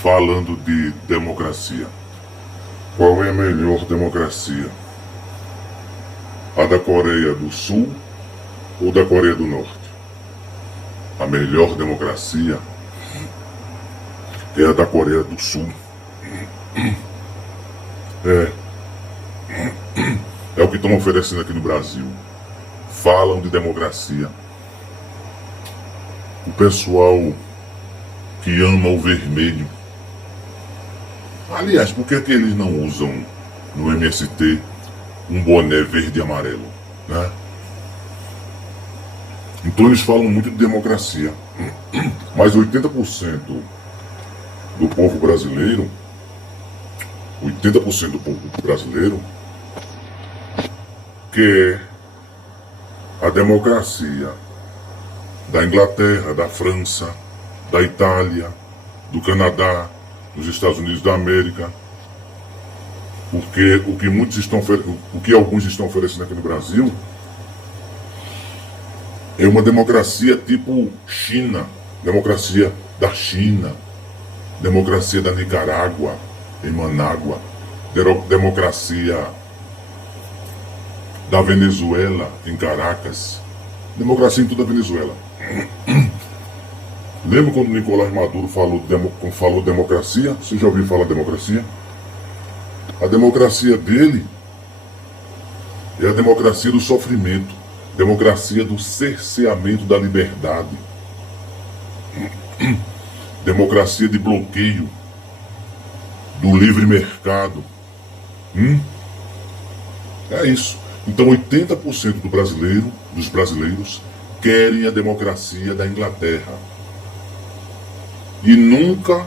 Falando de democracia, qual é a melhor democracia? A da Coreia do Sul ou da Coreia do Norte? A melhor democracia é a da Coreia do Sul. É o que estão oferecendo aqui no Brasil. Falam de democracia. O pessoal que ama o vermelho. Aliás, por que eles não usam no MST um boné verde e amarelo, né? Então eles falam muito de democracia. Mas 80% do povo brasileiro, 80% do povo brasileiro quer a democracia da Inglaterra, da França, da Itália, do Canadá, dos Estados Unidos da América. Porque o que alguns estão oferecendo aqui no Brasil é uma democracia tipo China, democracia da China, democracia da Nicarágua, em Manágua, democracia da Venezuela, em Caracas, democracia em toda a Venezuela. Lembra quando Nicolás Maduro falou democracia? Você já ouviu falar democracia? A democracia dele é a democracia do sofrimento, democracia do cerceamento da liberdade, democracia de bloqueio do livre mercado. É isso. Então 80% dos brasileiros querem a democracia da Inglaterra. E nunca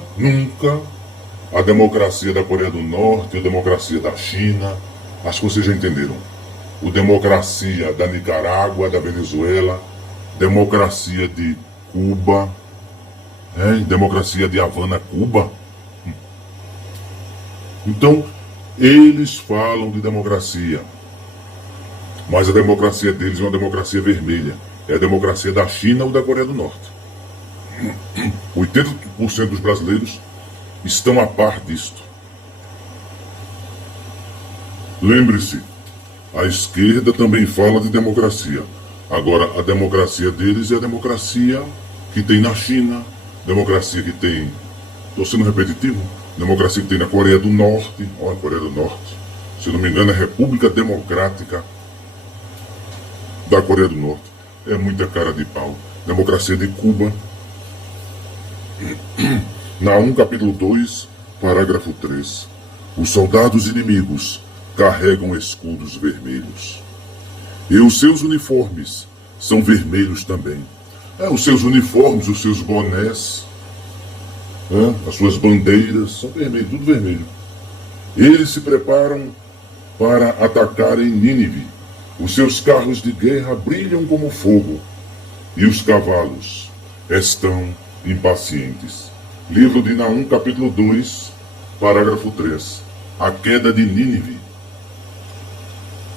a democracia da Coreia do Norte, a democracia da China. Acho que vocês já entenderam. A democracia da Nicarágua, da Venezuela, democracia de Cuba, democracia de Havana, Cuba. Então, eles falam de democracia, mas a democracia deles é uma democracia vermelha. É a democracia da China ou da Coreia do Norte. 80% dos brasileiros estão a par disto. Lembre-se, a esquerda também fala de democracia. Agora, a democracia deles é a democracia que tem na China, democracia que tem, estou sendo repetitivo, democracia que tem na Coreia do Norte. Olha, a Coreia do Norte, se não me engano, é a República Democrática da Coreia do Norte. É muita cara de pau. Democracia de Cuba. Naum capítulo 2, parágrafo 3. Os soldados inimigos carregam escudos vermelhos. E os seus uniformes são vermelhos também. Os seus uniformes, os seus bonés, as suas bandeiras são vermelhos, tudo vermelho. Eles se preparam para atacarem Nínive. Os seus carros de guerra brilham como fogo, e os cavalos estão impacientes. Livro de Naum, capítulo 2, parágrafo 3. A queda de Nínive.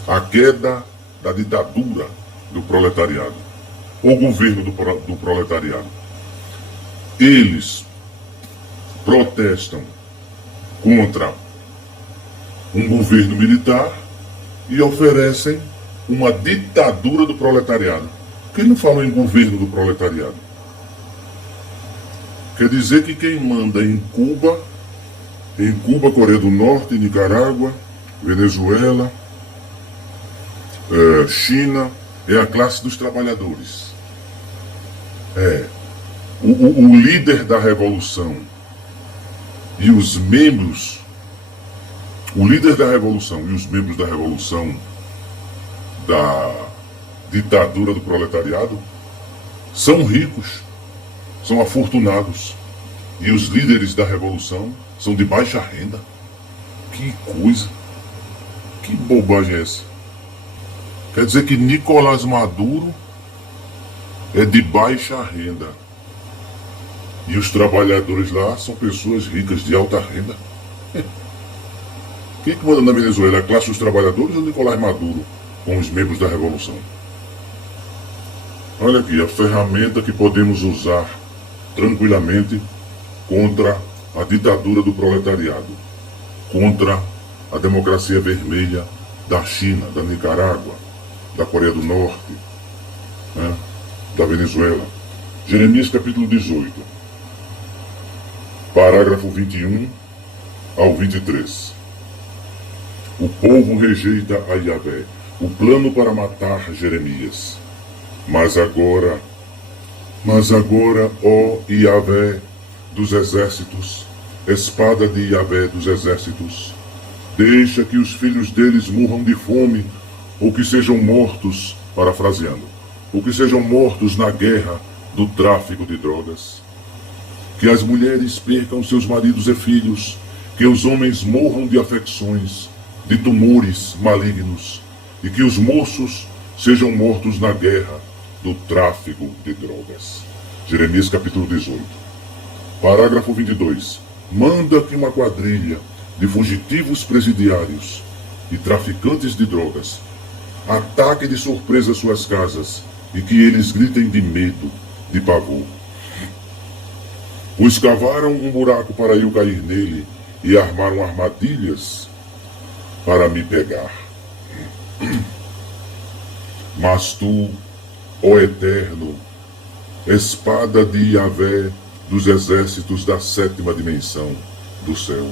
A queda da ditadura do proletariado. O governo do proletariado. Eles protestam contra um governo militar e oferecem uma ditadura do proletariado. Quem não falou em governo do proletariado? Quer dizer que quem manda em Cuba, Coreia do Norte, Nicarágua, Venezuela, China, é a classe dos trabalhadores. O líder da revolução e os membros, o líder da revolução e os membros da revolução da ditadura do proletariado são ricos, são afortunados, e os líderes da revolução são de baixa renda. Que coisa, que bobagem é essa? Quer dizer que Nicolás Maduro é de baixa renda e os trabalhadores lá são pessoas ricas de alta renda? Quem que manda na Venezuela? A classe dos trabalhadores ou Nicolás Maduro com os membros da revolução? Olha aqui, a ferramenta que podemos usar tranquilamente contra a ditadura do proletariado, contra a democracia vermelha da China, da Nicarágua, da Coreia do Norte, né, da Venezuela. Jeremias capítulo 18, parágrafo 21 ao 23. O povo rejeita a Yahvé, o plano para matar Jeremias. Mas agora, ó Yahvé dos exércitos, espada de Yahvé dos exércitos, deixa que os filhos deles morram de fome, ou que sejam mortos, parafraseando, ou que sejam mortos na guerra do tráfico de drogas. Que as mulheres percam seus maridos e filhos, que os homens morram de afecções, de tumores malignos, e que os moços sejam mortos na guerra do tráfico de drogas. Jeremias capítulo 18. Parágrafo 22. Manda que uma quadrilha de fugitivos presidiários e traficantes de drogas ataque de surpresa suas casas e que eles gritem de medo, de pavor. Pois cavaram um buraco para eu cair nele e armaram armadilhas para me pegar. Mas tu, ó Eterno, espada de Yahvé dos exércitos da sétima dimensão do céu,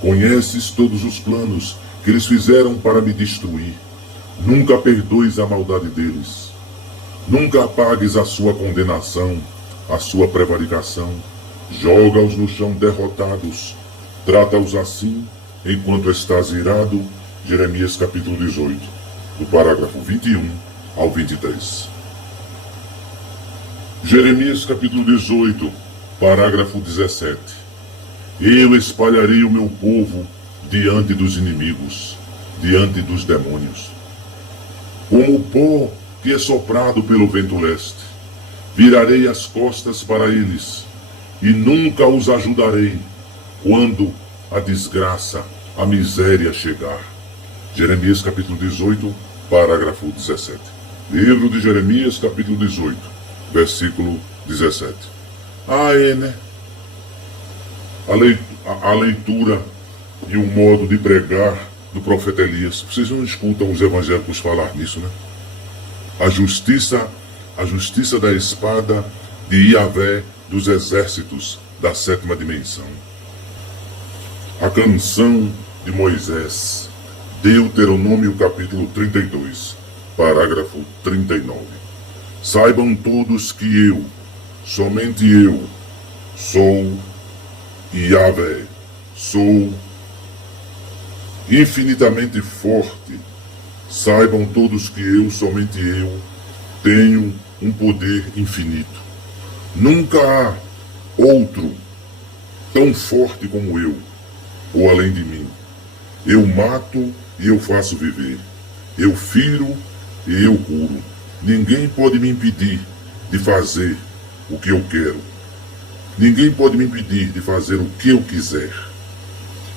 conheces todos os planos que eles fizeram para me destruir. Nunca perdoes a maldade deles. Nunca apagues a sua condenação, a sua prevaricação. Joga-os no chão derrotados. Trata-os assim enquanto estás irado. Jeremias capítulo 18, do parágrafo 21 ao 23. Jeremias capítulo 18, parágrafo 17. Eu espalharei o meu povo diante dos inimigos, diante dos demônios, como o pó que é soprado pelo vento leste. Virarei as costas para eles, e nunca os ajudarei, quando a desgraça, a miséria chegar. Jeremias capítulo 18, parágrafo 17. Livro de Jeremias capítulo 18, versículo 17. Né? A leitura e o modo de pregar do profeta Elias. Vocês não escutam os evangélicos falar nisso, né? A justiça da espada de Yahvé dos exércitos da sétima dimensão. A canção de Moisés, Deuteronômio capítulo 32, parágrafo 39. Saibam todos que eu, somente eu, sou Yahvé, sou infinitamente forte. Saibam todos que eu, somente eu, tenho um poder infinito. Nunca há outro tão forte como eu, ou além de mim. Eu mato e eu faço viver. Eu firo e eu curo. Ninguém pode me impedir de fazer o que eu quero. Ninguém pode me impedir de fazer o que eu quiser.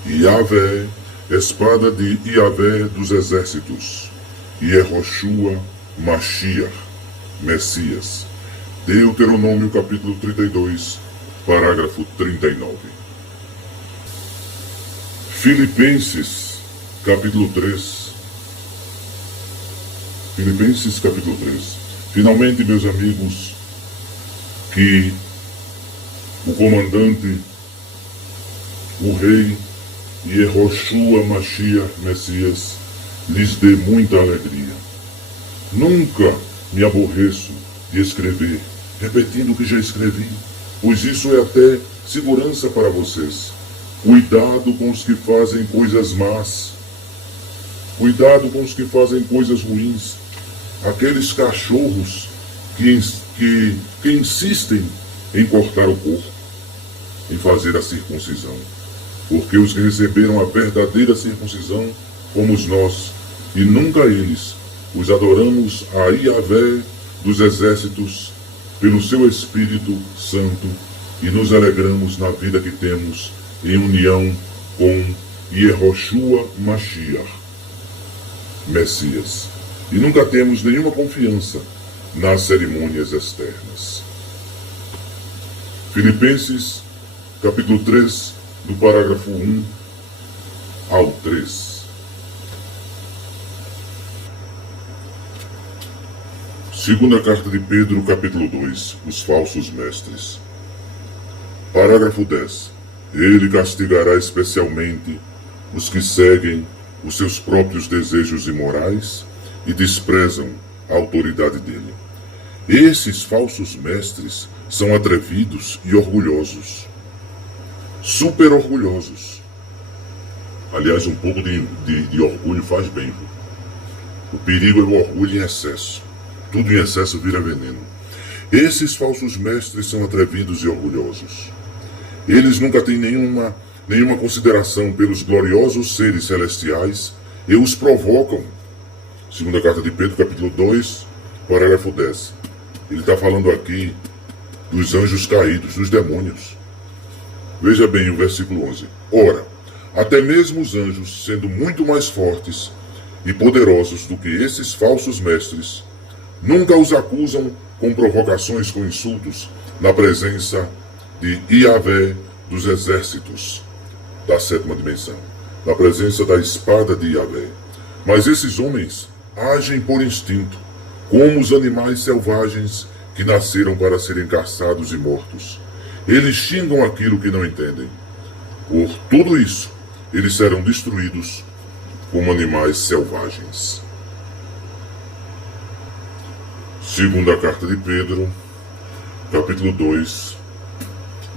Yahvé, espada de Yahvé dos exércitos. Yehoshua Mashiach, Messias. Deuteronômio capítulo 32, parágrafo 39. Filipenses capítulo 3. Filipenses capítulo 3. Finalmente, meus amigos, que o comandante, o rei Yehoshua Mashiach, Messias, lhes dê muita alegria. Nunca me aborreço de escrever, repetindo o que já escrevi, pois isso é até segurança para vocês. Cuidado com os que fazem coisas más. Cuidado com os que fazem coisas ruins. Aqueles cachorros que insistem em cortar o corpo, em fazer a circuncisão. Porque os que receberam a verdadeira circuncisão fomos nós, e nunca eles. Os adoramos a Yahvé dos exércitos pelo seu Espírito Santo e nos alegramos na vida que temos em união com Yehoshua Mashiach, Messias. E nunca temos nenhuma confiança nas cerimônias externas. Filipenses, capítulo 3, do parágrafo 1 ao 3. Segunda carta de Pedro, capítulo 2, os falsos mestres. Parágrafo 10. Ele castigará especialmente os que seguem os seus próprios desejos imorais e desprezam a autoridade dele. Esses falsos mestres são atrevidos e orgulhosos. Super orgulhosos. Aliás, um pouco de orgulho faz bem. O perigo é o orgulho em excesso. Tudo em excesso vira veneno. Esses falsos mestres são atrevidos e orgulhosos. Eles nunca têm nenhuma consideração pelos gloriosos seres celestiais e os provocam. Segunda carta de Pedro, capítulo 2, parágrafo 10. Ele está falando aqui dos anjos caídos, dos demônios. Veja bem o versículo 11. Ora, até mesmo os anjos, sendo muito mais fortes e poderosos do que esses falsos mestres, nunca os acusam com provocações, com insultos, na presença de Yahvé dos exércitos da sétima dimensão, na presença da espada de Yahvé. Mas esses homens agem por instinto, como os animais selvagens que nasceram para serem caçados e mortos. Eles xingam aquilo que não entendem. Por tudo isso, eles serão destruídos como animais selvagens. Segunda carta de Pedro, capítulo 2,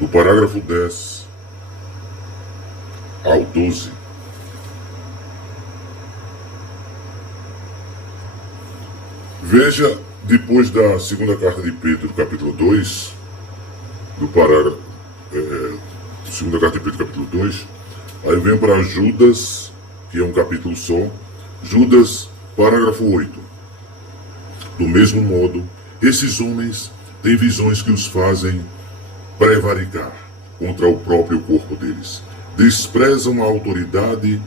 do parágrafo 10 ao 12. Veja, depois da segunda carta de Pedro, capítulo 2, do parágrafo... segunda carta de Pedro, capítulo 2, aí vem para Judas, que é um capítulo só. Judas, parágrafo 8. Do mesmo modo, esses homens têm visões que os fazem prevaricar contra o próprio corpo deles. Desprezam a autoridade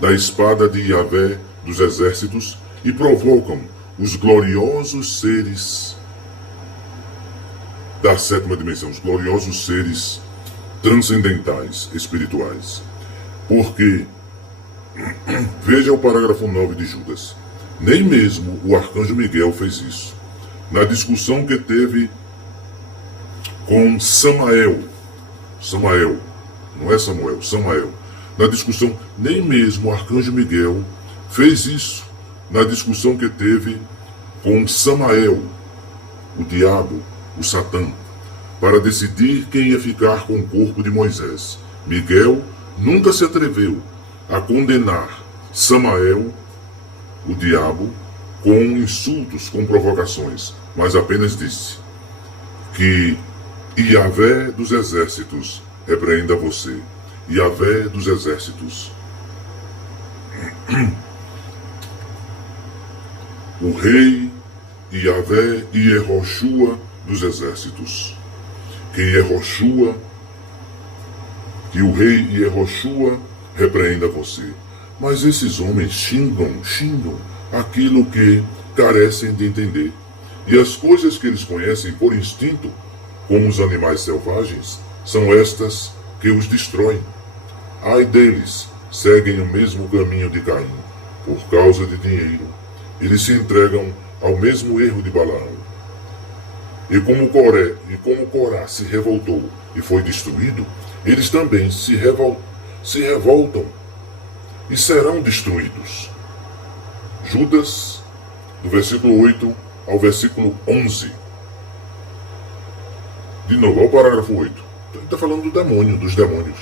da espada de Yahvé dos exércitos e provocam os gloriosos seres da sétima dimensão, os gloriosos seres transcendentais, espirituais. Porque, veja o parágrafo 9 de Judas, nem mesmo o arcanjo Miguel fez isso. Na discussão que teve com Samael, não é Samuel, Samael. Na discussão, nem mesmo o arcanjo Miguel fez isso. Na discussão que teve com Samael, o diabo, o Satã, para decidir quem ia ficar com o corpo de Moisés. Miguel nunca se atreveu a condenar Samael, o diabo, com insultos, com provocações, mas apenas disse que Yahvé dos exércitos repreenda você. Yahvé dos exércitos. O rei Yahvé e Yehoshua dos exércitos. Que o rei Yehoshua repreenda você. Mas esses homens xingam aquilo que carecem de entender. E as coisas que eles conhecem por instinto, como os animais selvagens, são estas que os destroem. Ai deles, seguem o mesmo caminho de Caim. Por causa de dinheiro, eles se entregam ao mesmo erro de Balaão. E como Corá se revoltou e foi destruído, eles também se revoltam e serão destruídos. Judas, do versículo 8 ao versículo 11. De novo, ao parágrafo 8. Ele está falando do demônio, dos demônios.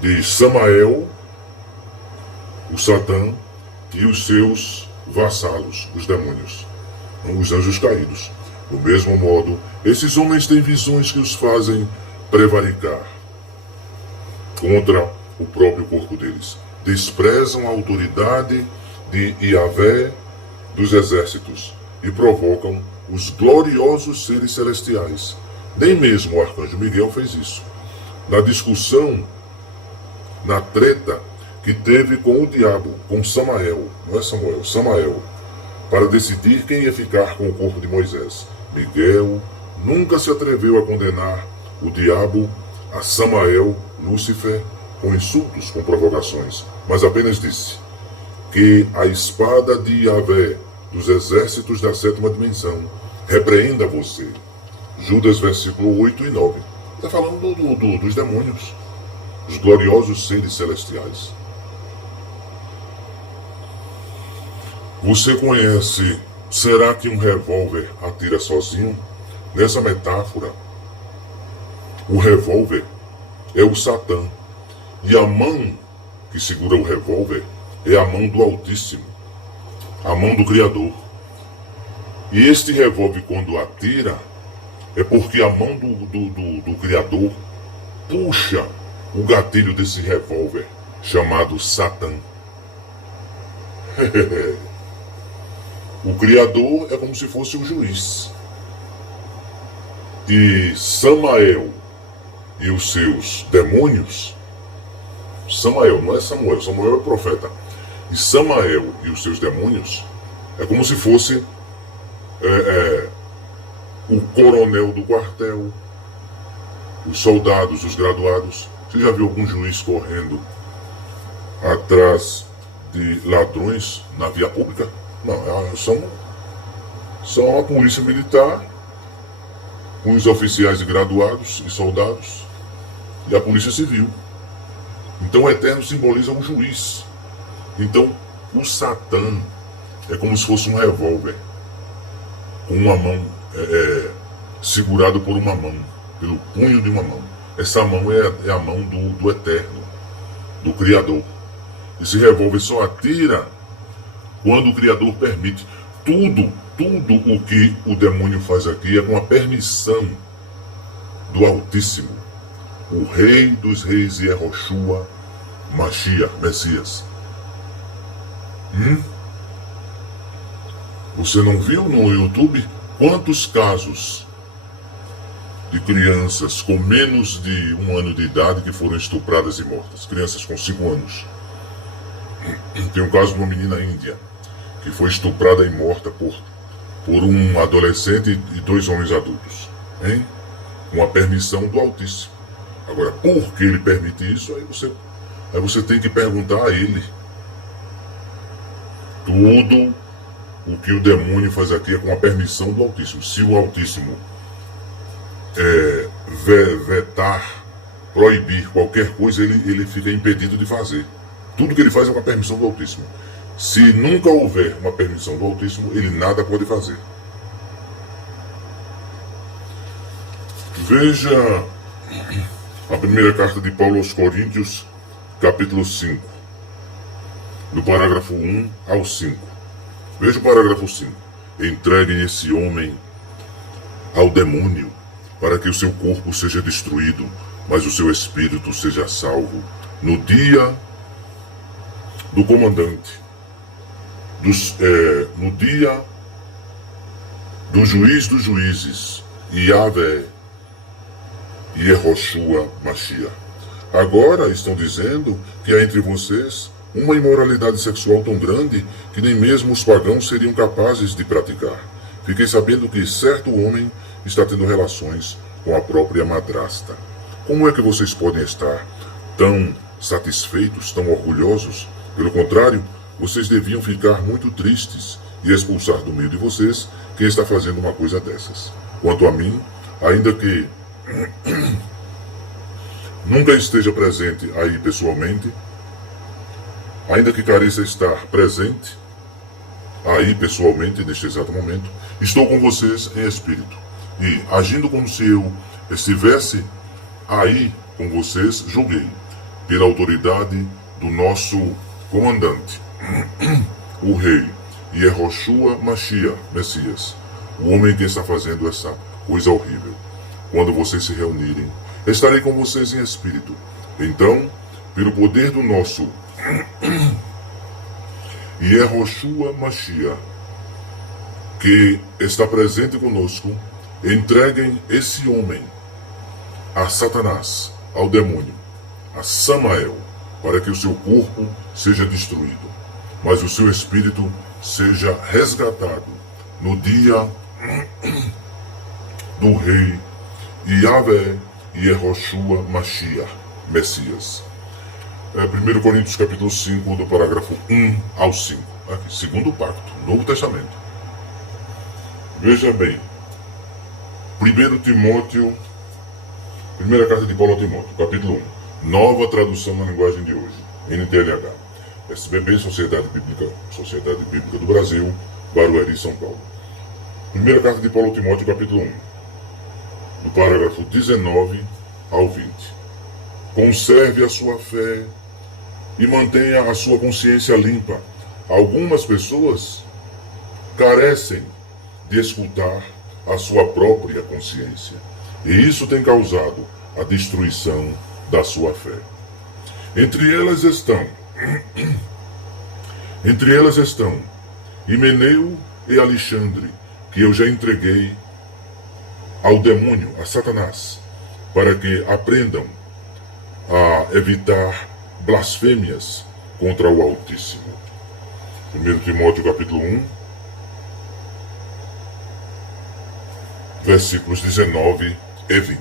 De Samael, o Satã e os seus vassalos, os demônios, os anjos caídos. Do mesmo modo, esses homens têm visões que os fazem prevaricar contra o próprio corpo deles. Desprezam a autoridade de Yahvé dos exércitos e provocam os gloriosos seres celestiais. Nem mesmo o arcanjo Miguel fez isso. Na discussão, na treta que teve com o diabo, com Samael, não é Samuel, Samael. para decidir quem ia ficar com o corpo de Moisés. Miguel nunca se atreveu a condenar o diabo, a Samael, Lúcifer, com insultos, com provocações, mas apenas disse que a espada de Yahvé, dos exércitos da sétima dimensão, repreenda você. Judas, versículo 8 e 9. Está falando dos demônios, os gloriosos seres celestiais. Você conhece, será que um revólver atira sozinho? Nessa metáfora, o revólver é o Satã, e a mão que segura o revólver é a mão do Altíssimo, a mão do Criador. E este revólver, quando atira, é porque a mão do Criador puxa o gatilho desse revólver, chamado Satã. O Criador é como se fosse o juiz. E Samael e os seus demônios, Samael, não é Samuel, Samuel é o profeta. E Samael e os seus demônios é como se fosse o coronel do quartel, os soldados, os graduados. Você já viu algum juiz correndo atrás de ladrões na via pública? Não, são a polícia militar, com os oficiais e graduados e soldados, e a polícia civil. Então o Eterno simboliza um juiz. Então o Satã é como se fosse um revólver, com uma mão segurado por uma mão, pelo punho de uma mão. Essa mão é a mão do Eterno, do Criador. Esse revólver só atira quando o Criador permite. Tudo o que o demônio faz aqui é com a permissão do Altíssimo, o Rei dos Reis, Yehoshua, Mashiach, Messias. Você não viu no YouTube quantos casos de crianças com menos de 1 ano de idade que foram estupradas e mortas? Crianças com 5 anos. Tem um caso de uma menina índia que foi estuprada e morta por um adolescente e 2 homens adultos, hein? Com a permissão do Altíssimo. Agora, por que ele permite isso? Aí você tem que perguntar a ele. Tudo o que o demônio faz aqui é com a permissão do Altíssimo. Se o Altíssimo vetar, proibir qualquer coisa, ele fica impedido de fazer. Tudo que ele faz é com a permissão do Altíssimo. Se nunca houver uma permissão do Altíssimo, ele nada pode fazer. Veja a primeira carta de Paulo aos Coríntios, capítulo 5, do parágrafo 1 ao 5. Veja o parágrafo 5. Entreguem esse homem ao demônio, para que o seu corpo seja destruído, mas o seu espírito seja salvo no dia do comandante, no dia do juiz dos juízes, Yahvé, Yehoshua Mashiach. Agora estão dizendo que há entre vocês uma imoralidade sexual tão grande que nem mesmo os pagãos seriam capazes de praticar. Fiquei sabendo que certo homem está tendo relações com a própria madrasta. Como é que vocês podem estar tão satisfeitos, tão orgulhosos? Pelo contrário, vocês deviam ficar muito tristes e expulsar do meio de vocês quem está fazendo uma coisa dessas. Quanto a mim, ainda que nunca esteja presente aí pessoalmente, ainda que careça estar presente aí pessoalmente neste exato momento, estou com vocês em espírito e, agindo como se eu estivesse aí com vocês, julguei pela autoridade do nosso comandante, o rei Yehoshua Mashiach, Messias, o homem que está fazendo essa coisa horrível. Quando vocês se reunirem, estarei com vocês em espírito. Então, pelo poder do nosso Yehoshua Mashiach, que está presente conosco, entreguem esse homem a Satanás, ao demônio, a Samael, para que o seu corpo seja destruído, mas o seu espírito seja resgatado no dia do rei Yahvé Yehoshua Mashiach, Messias. 1 Coríntios capítulo 5, do parágrafo 1 ao 5. Aqui, segundo pacto, Novo Testamento. Veja bem, 1 Timóteo, primeira carta de Paulo a Timóteo, capítulo 1, nova tradução na linguagem de hoje, NTLH, SBB, Sociedade Bíblica do Brasil, Barueri, São Paulo. Primeira carta de Paulo a Timóteo, capítulo 1, do parágrafo 19 ao 20. Conserve a sua fé e mantenha a sua consciência limpa. Algumas pessoas carecem de escutar a sua própria consciência, e isso tem causado a destruição da sua fé. Entre elas estão Himeneu e Alexandre, que eu já entreguei ao demônio, a Satanás, para que aprendam a evitar blasfêmias contra o Altíssimo. 1 Timóteo capítulo 1, versículos 19 e 20.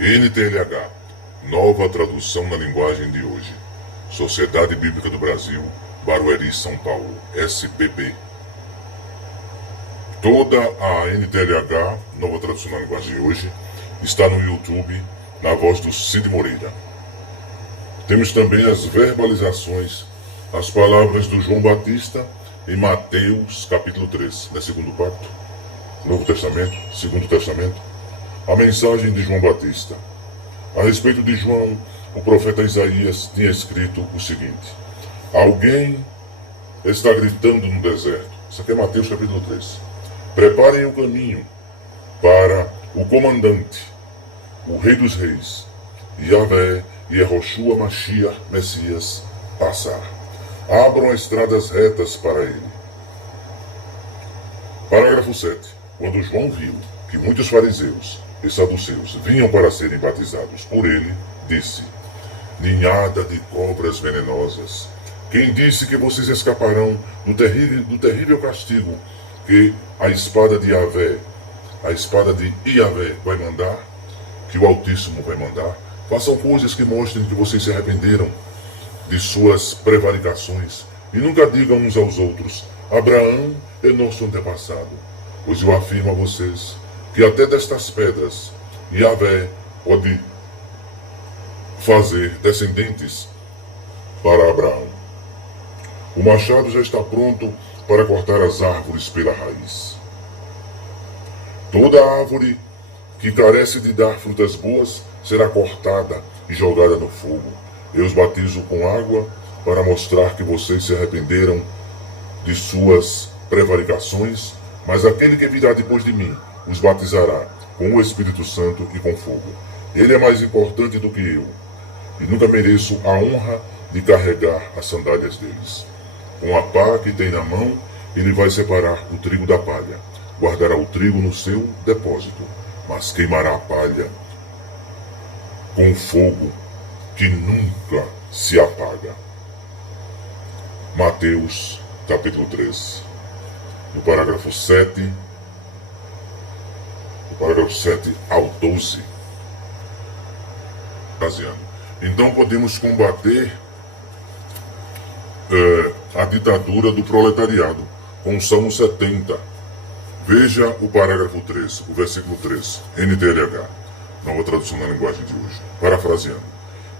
NTLH, nova tradução na linguagem de hoje. Sociedade Bíblica do Brasil, Barueri, São Paulo, SBB. Toda a NTLH, nova tradução na linguagem de hoje, está no YouTube, na voz do Cid Moreira. Temos também as verbalizações, as palavras do João Batista em Mateus capítulo 3, né, segundo pacto, Novo Testamento, Segundo Testamento. A mensagem de João Batista. A respeito de João, o profeta Isaías tinha escrito o seguinte: alguém está gritando no deserto. Isso aqui é Mateus capítulo 3. Preparem o caminho para o comandante, o Rei dos Reis, Yahvé Yehoshua Mashiach, Messias, passar. Abram estradas retas para ele. Parágrafo 7. Quando João viu que muitos fariseus e saduceus vinham para serem batizados por ele, disse: ninhada de cobras venenosas, quem disse que vocês escaparão do terrível castigo que a espada de Yahvé vai mandar, que o Altíssimo vai mandar? Façam coisas que mostrem que vocês se arrependeram de suas prevaricações, e nunca digam uns aos outros: Abraão é nosso antepassado, pois eu afirmo a vocês que até destas pedras Yahvé pode fazer descendentes para Abraão. O machado já está pronto para cortar as árvores pela raiz. Toda árvore que carece de dar frutas boas será cortada e jogada no fogo. Eu os batizo com água para mostrar que vocês se arrependeram de suas prevaricações, mas aquele que virá depois de mim os batizará com o Espírito Santo e com fogo. Ele é mais importante do que eu, e nunca mereço a honra de carregar as sandálias deles. Com a pá que tem na mão, ele vai separar o trigo da palha, guardará o trigo no seu depósito, mas queimará a palha com fogo que nunca se apaga. Mateus capítulo 3, no parágrafo 7, ao 12. Então podemos combater a ditadura do proletariado com o Salmo 70. Veja o parágrafo 3, o versículo 3, NTLH, nova tradução na linguagem de hoje, parafraseando: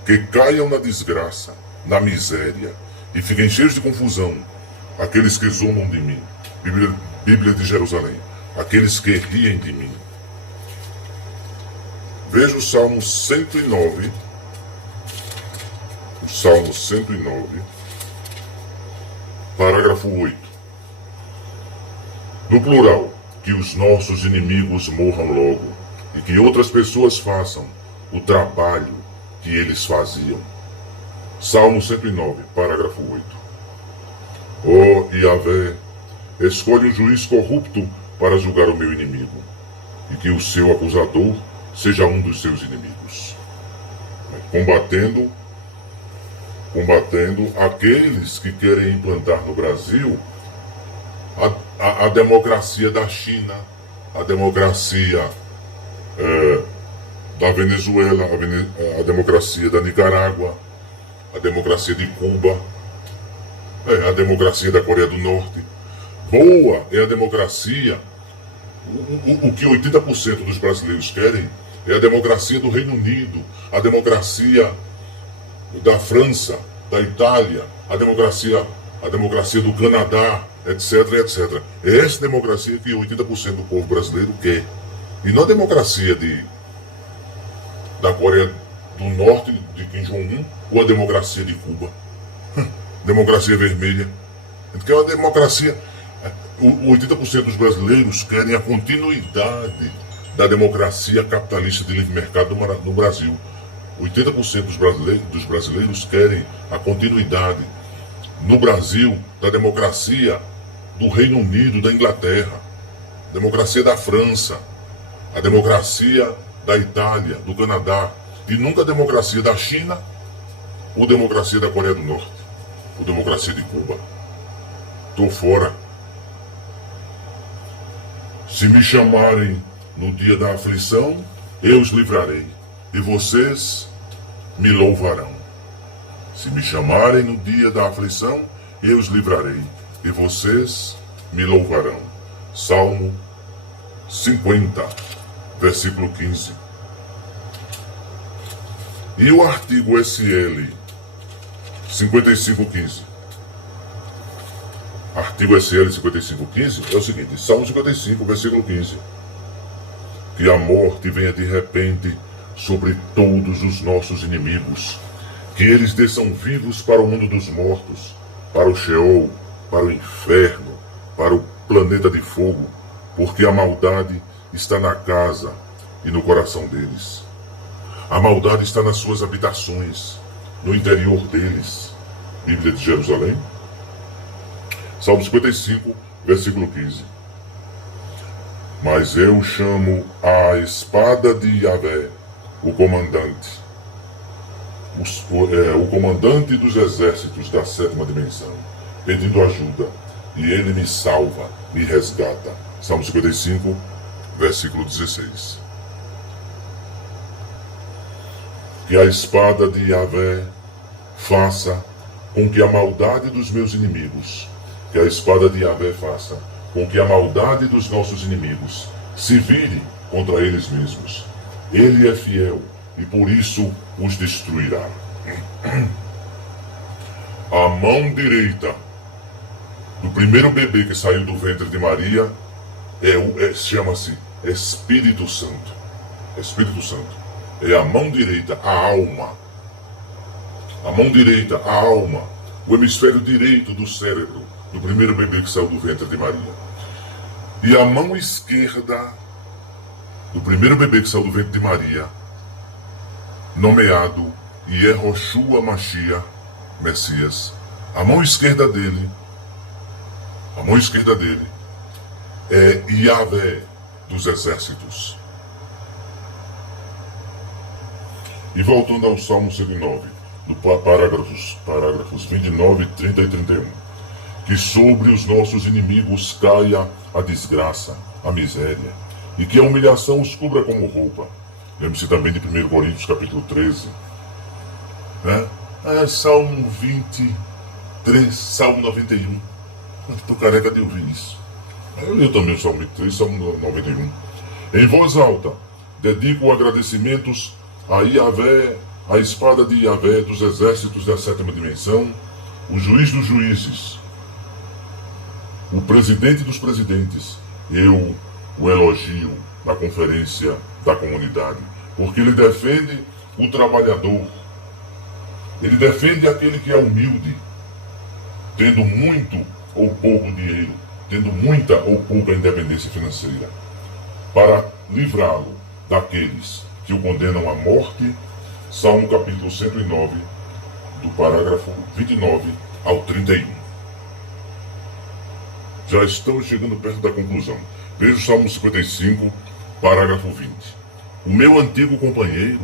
que caiam na desgraça, na miséria, e fiquem cheios de confusão aqueles que zombam de mim. Bíblia de Jerusalém, aqueles que riem de mim. Veja o Salmo 109, parágrafo 8. No plural, que os nossos inimigos morram logo, e que outras pessoas façam o trabalho que eles faziam. Salmo 109, parágrafo 8. Ó Yahvé, escolhe um juiz corrupto para julgar o meu inimigo, e que o seu acusador seja um dos seus inimigos. Combatendo aqueles que querem implantar no Brasil a democracia da China, a democracia da Venezuela, a democracia da Nicarágua, a democracia de Cuba, a democracia da Coreia do Norte. Boa é a democracia. O que 80% dos brasileiros querem é a democracia do Reino Unido, a democracia da França, da Itália, a democracia do Canadá, etc, etc. É essa democracia que 80% do povo brasileiro quer. E não a democracia da Coreia do Norte, de Kim Jong-un, ou a democracia de Cuba. Democracia vermelha. Porque é uma democracia... 80% dos brasileiros querem a continuidade da democracia capitalista de livre mercado no Brasil. 80% dos brasileiros querem a continuidade no Brasil da democracia do Reino Unido, da Inglaterra, democracia da França, a democracia da Itália, do Canadá, e nunca a democracia da China ou democracia da Coreia do Norte, ou democracia de Cuba. Tô fora. Se me chamarem no dia da aflição, eu os livrarei, e vocês me louvarão. Se me chamarem no dia da aflição, eu os livrarei, e vocês me louvarão. Salmo 50, versículo 15. E o artigo SL 5515. Artigo SL 5515 é o seguinte: Salmo 55, versículo 15. Que a morte venha de repente sobre todos os nossos inimigos, que eles desçam vivos para o mundo dos mortos, para o Sheol, para o inferno, para o planeta de fogo, porque a maldade está na casa e no coração deles. A maldade está nas suas habitações, no interior deles. Bíblia de Jerusalém. Salmo 55, versículo 15. Mas eu chamo a espada de Yahvé, o comandante, o comandante dos exércitos da sétima dimensão, pedindo ajuda, e ele me salva, me resgata. Salmo 55, versículo 16. Que a espada de Yahvé faça com que a maldade dos meus inimigos, que a espada de Yahvé faça com que a maldade dos nossos inimigos se vire contra eles mesmos. Ele é fiel e por isso os destruirá. A mão direita do primeiro bebê que saiu do ventre de Maria chama-se Espírito Santo. Espírito Santo. É a mão direita, a alma. A mão direita, a alma. O hemisfério direito do cérebro do primeiro bebê que saiu do ventre de Maria. E a mão esquerda do primeiro bebê que saiu do ventre de Maria, nomeado Yehoshua Mashiach, Messias. A mão esquerda dele é Yahvé dos exércitos. E voltando ao Salmo 109, do parágrafos 29, 30 e 31. Que sobre os nossos inimigos caia a desgraça, a miséria, e que a humilhação os cubra como roupa. Lembre-se também de 1 Coríntios capítulo 13. Salmo 23, Salmo 91. Estou careca de ouvir isso. Eu li também o Salmo 23, Salmo 91. Em voz alta, dedico agradecimentos a Yahvé, a espada de Yahvé dos exércitos da sétima dimensão, o juiz dos juízes, o presidente dos presidentes. Eu o elogio na conferência da comunidade, porque ele defende o trabalhador, ele defende aquele que é humilde, tendo muito ou pouco dinheiro, tendo muita ou pouca independência financeira, para livrá-lo daqueles que o condenam à morte. Salmo capítulo 109, do parágrafo 29 ao 31. Já estamos chegando perto da conclusão. Veja o Salmo 55, parágrafo 20. O meu antigo companheiro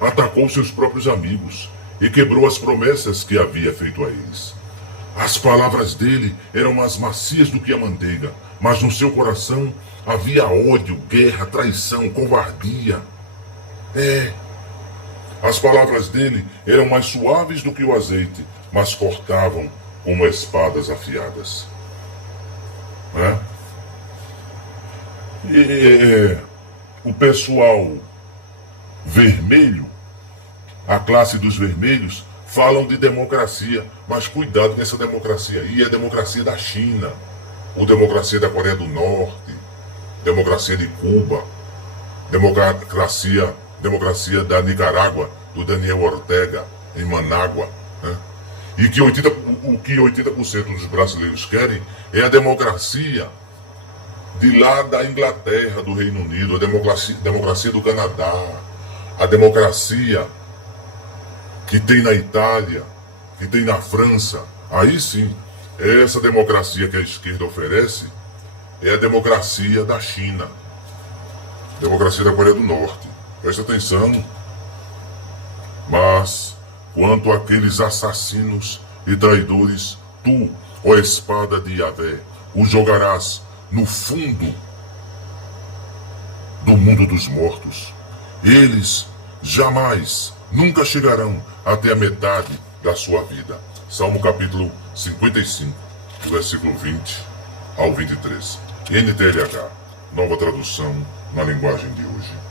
atacou seus próprios amigos e quebrou as promessas que havia feito a eles. As palavras dele eram mais macias do que a manteiga, mas no seu coração havia ódio, guerra, traição, covardia. As palavras dele eram mais suaves do que o azeite, mas cortavam como espadas afiadas. O pessoal vermelho, a classe dos vermelhos, falam de democracia, mas cuidado com essa democracia aí, é a democracia da China, ou democracia da Coreia do Norte, democracia de Cuba, democracia da Nicarágua, do Daniel Ortega, em Manágua. E que o que 80% dos brasileiros querem é a democracia de lá da Inglaterra, do Reino Unido, a democracia do Canadá, a democracia que tem na Itália, que tem na França. Aí sim, essa democracia que a esquerda oferece é a democracia da China, democracia da Coreia do Norte. Presta atenção. Mas, quanto àqueles assassinos e traidores, tu, ó espada de Yahvé, os jogarás no fundo do mundo dos mortos. Eles jamais, nunca chegarão até a metade da sua vida. Salmo capítulo 55, do versículo 20 ao 23. NTLH, nova tradução na linguagem de hoje.